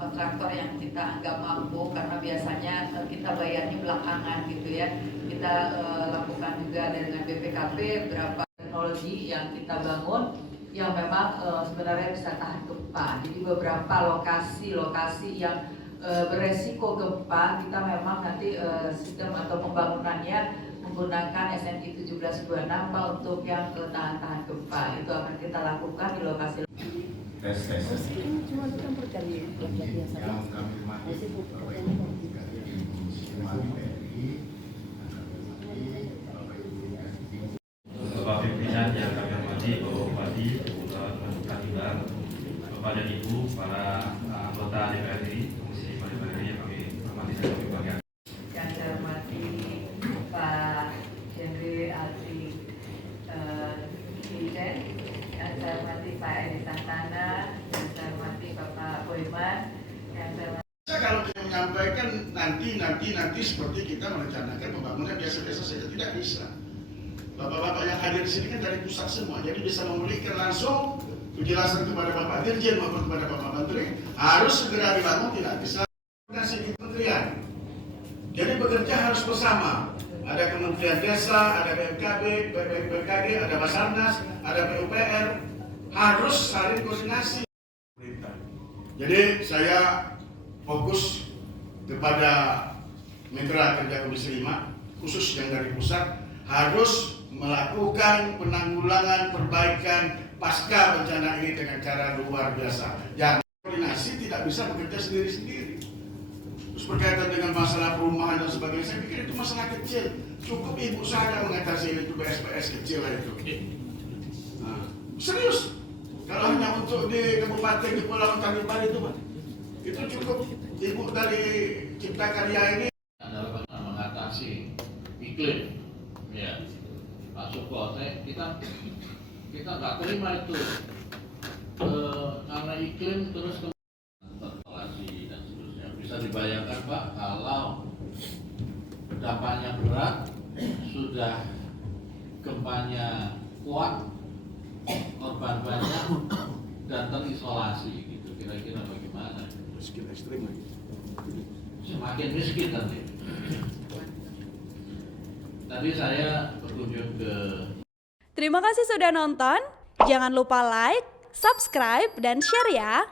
kontraktor yang kita anggap mampu, karena biasanya kita bayarnya belakangan gitu ya. Kita lakukan juga dengan BPKP beberapa teknologi yang kita bangun yang memang sebenarnya bisa tahan gempa. Jadi beberapa lokasi yang beresiko gempa kita memang nanti sistem atau pembangunannya menggunakan SNI 1726 untuk yang tahan gempa. Itu akan kita lakukan di lokasi. Tes. Cuma campur kali biasa. Yang kami hormati Bapak Ibu Komisi PRI, Bapak Ibu Bapak pimpinan yang kami hormati, Bapak Bupati, Bapak Hilang, Bapak dan Ibu, para anggota DPR RI, Komisi DPR RI yang kami hormati dan kami banggakan. Yang saya hormati Pak Henry Alti Dirjen, yang saya hormati Pak Edi Santana, yang saya hormati Bapak Boyman, yang saya hormati. Kalau kita menyampaikan nanti seperti kita merencanakan pembangunan biasa-biasa saja, tidak bisa. Bapak-bapak yang hadir di sini kan dari pusat semua, jadi bisa memberikan langsung penjelasan kepada Bapak Dirjen maupun kepada Bapak Menteri, harus segera dibangun, tidak bisa koordinasi kementerian. Jadi bekerja harus bersama. Ada Kementerian Desa, ada BMKB, BMKG, ada Basarnas, ada PUPR, harus saling koordinasi. Jadi saya fokus kepada mitra kerja Komisi 5, khusus yang dari pusat, harus melakukan penanggulangan perbaikan pasca bencana ini dengan cara luar biasa. Yang koordinasi tidak bisa bekerja sendiri-sendiri. Terus berkaitan dengan masalah perumahan dan sebagainya, saya pikir itu masalah kecil. Cukup ibu saja mengatasi itu, SPS kecil lah itu. Nah, serius. Kalau hanya untuk di kabupaten di Pulau Tanjung itu, itu cukup ibu dari Cipta Karya ini. Adalah bagaimana mengatasi iklim, ya Pak Suko, kita nggak terima itu karena iklim terus interpelasi dan seterusnya. Bisa dibayangkan Pak, kalau dampaknya berat, sudah gempanya kuat, korban banyak dan terisolasi gitu, kira-kira bagaimana? Miskin ekstrim lagi. Semakin miskin nanti. Tadi saya berkunjung ke. Terima kasih sudah nonton. Jangan lupa like, subscribe, dan share ya.